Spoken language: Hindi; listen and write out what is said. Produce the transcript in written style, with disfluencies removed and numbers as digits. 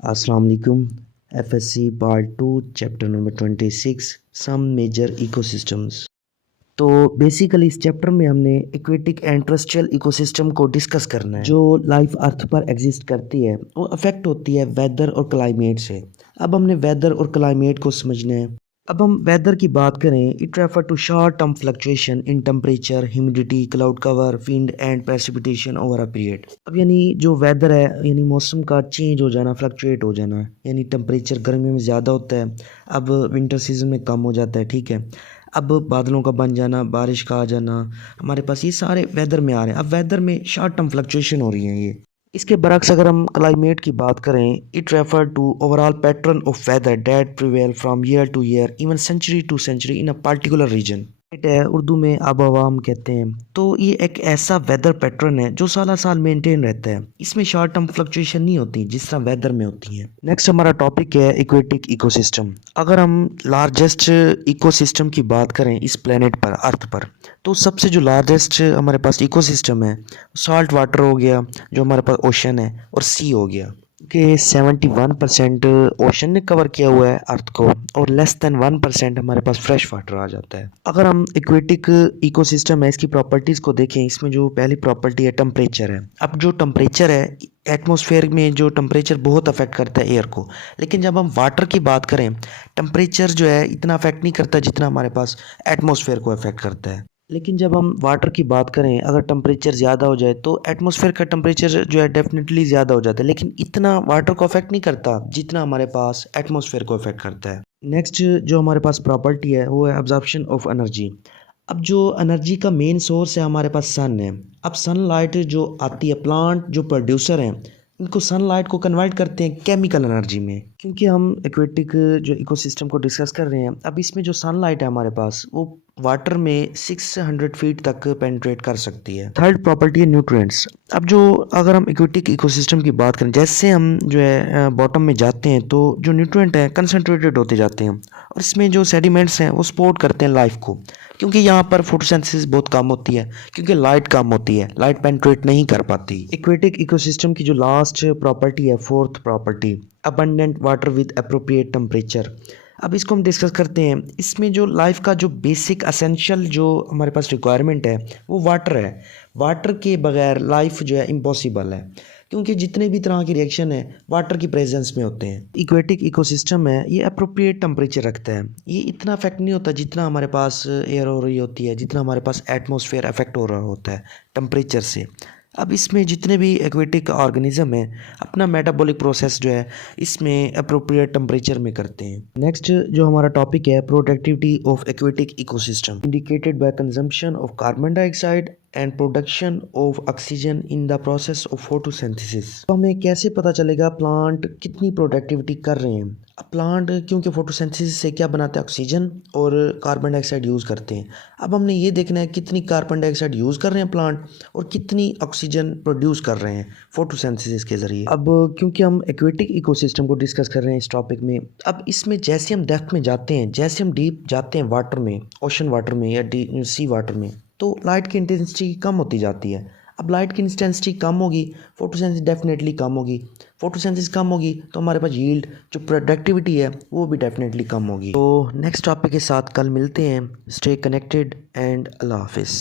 अस्सलाम वालेकुम। FSC part 2 chapter number 26 some major ecosystems. तो बेसिकली इस चैप्टर में हमने एक्वेटिक एंड टेरेस्ट्रियल इकोसिस्टम को डिस्कस करना है। जो लाइफ अर्थ पर एग्जिस्ट करती है वो अफेक्ट होती है वेदर और क्लाइमेट से। अब हमने वेदर और क्लाइमेट को समझना है। अब हम वेदर की बात करें, it refer to short term fluctuation in temperature, humidity, cloud cover, wind and precipitation over a period. अब यानी जो वेदर है यानी मौसम का चेंज हो जाना, फ्लक्चुएट हो जाना, यानी टेम्परेचर गर्मी में ज़्यादा होता है, अब विंटर सीजन में कम हो जाता है, ठीक है। अब बादलों का बन जाना, बारिश का आ जाना, हमारे पास ये सारे वेदर में आ रहे हैं। अब वेदर में शॉर्ट टर्म फ्लक्चुएशन हो रही हैं ये। इसके बरक्स अगर हम क्लाइमेट की बात करें, it refer to overall pattern of weather that prevail from year to year even century to century in a particular region. It है उर्दू में आब हवा हम कहते हैं। तो ये एक ऐसा वेदर पैटर्न है जो साल साल मेंटेन रहता है। इसमें शॉर्ट टर्म फ्लक्चुएशन नहीं होती जिस तरह वेदर में होती है। नेक्स्ट हमारा टॉपिक है इक्वेटिक इकोसिस्टम। अगर हम लार्जेस्ट इकोसिस्टम की बात करें इस प्लेनेट पर, अर्थ पर, तो सबसे जो लार्जेस्ट हमारे पास इकोसिस्टम है सॉल्ट वाटर हो गया, जो हमारे पास ओशन है, और सी हो गया कि 71% ओशन ने कवर किया हुआ है अर्थ को, और लेस देन 1% हमारे पास फ्रेश वाटर आ जाता है। अगर हम एक्वेटिक इकोसिस्टम है इसकी प्रॉपर्टीज़ को देखें, इसमें जो पहली प्रॉपर्टी है टेम्परेचर है। अब जो टेम्परेचर है, एटमॉस्फेयर में जो टेम्परेचर बहुत अफेक्ट करता है एयर को, लेकिन जब हम वाटर की बात करें, टेम्परेचर जो है इतना अफेक्ट नहीं करता जितना हमारे पास एटमॉस्फेयर को अफेक्ट करता है। लेकिन जब हम वाटर की बात करें, अगर टेम्परेचर ज़्यादा हो जाए तो एटमॉस्फेयर का टेम्परेचर जो है डेफिनेटली ज़्यादा हो जाता है, लेकिन इतना वाटर को अफेक्ट नहीं करता जितना हमारे पास एटमॉस्फेयर को अफेक्ट करता है। नेक्स्ट जो हमारे पास प्रॉपर्टी है वो है अब्जॉर्प्शन ऑफ एनर्जी। अब जो एनर्जी का मेन सोर्स है हमारे पास सन है। अब सनलाइट जो आती है, प्लांट जो प्रोड्यूसर हैं इनको सनलाइट को कन्वर्ट करते हैं केमिकल एनर्जी में। क्योंकि हम एक्वेटिक जो इकोसिस्टम को डिस्कस कर रहे हैं, अब इसमें जो सनलाइट है हमारे पास वो वाटर में 600 फीट तक पेनिट्रेट कर सकती है। थर्ड प्रॉपर्टी है न्यूट्रिएंट्स। अब जो अगर हम एक्वेटिक इकोसिस्टम की बात करें, जैसे हम जो है बॉटम में जाते हैं तो जो न्यूट्रिएंट हैं कंसंट्रेटेड होते जाते हैं, और इसमें जो सेडिमेंट्स हैं वो सपोर्ट करते हैं लाइफ को। क्योंकि यहाँ पर फोटोसिंथेसिस बहुत कम होती है, क्योंकि लाइट कम होती है, लाइट पेनिट्रेट नहीं कर पाती। एक्वेटिक इकोसिस्टम की जो लास्ट प्रॉपर्टी है, fourth property, abundant water with appropriate temperature. अब इसको हम डिस्कस करते हैं। इसमें जो लाइफ का जो बेसिक असेंशियल जो हमारे पास रिक्वायरमेंट है वो वाटर है। वाटर के बगैर लाइफ जो है इम्पॉसिबल है, क्योंकि जितने भी तरह की रिएक्शन है वाटर की प्रेजेंस में होते हैं। इक्वेटिक इकोसिस्टम है ये अप्रोप्रिएट टेम्परेचर रखता है। ये इतना अफेक्ट नहीं होता जितना हमारे पास एयर हो रही होती है, जितना हमारे पास एटमॉस्फेयर अफेक्ट हो रहा होता है टेम्परेचर से। अब इसमें जितने भी एक्वेटिक ऑर्गेनिज्म हैं अपना मेटाबॉलिक प्रोसेस जो है इसमें अप्रोप्रिएट टेम्परेचर में करते हैं। नेक्स्ट जो हमारा टॉपिक है productivity of aquatic ecosystem, indicated by consumption of carbon dioxide and production of oxygen in the process of photosynthesis. तो हमें कैसे पता चलेगा प्लांट कितनी प्रोडक्टिविटी कर रहे हैं? अब प्लांट क्योंकि फोटोसिंथेसिस से क्या बनाते हैं, ऑक्सीजन और कार्बन डाइऑक्साइड यूज़ करते हैं। अब हमने ये देखना है कितनी कार्बन डाइऑक्साइड यूज़ कर रहे हैं प्लांट और कितनी ऑक्सीजन प्रोड्यूस कर रहे हैं फोटोसिंथेसिस के ज़रिए। अब क्योंकि हम एक्वेटिक इकोसिस्टम को डिस्कस कर रहे हैं इस टॉपिक में, अब इसमें जैसे हम डेप्थ में जाते हैं, जैसे हम डीप जाते हैं वाटर में, ओशन वाटर में या सी वाटर में, तो लाइट की इंटेंसिटी कम होती जाती है। अब लाइट की इंटेंसिटी कम होगी, फोटोसिंथेसिस डेफिनेटली कम होगी। फोटोसिंथेसिस कम होगी तो हमारे पास यील्ड जो प्रोडक्टिविटी है वो भी डेफिनेटली कम होगी। तो नेक्स्ट टॉपिक के साथ कल मिलते हैं। स्टे कनेक्टेड एंड अल्लाह हाफिज़।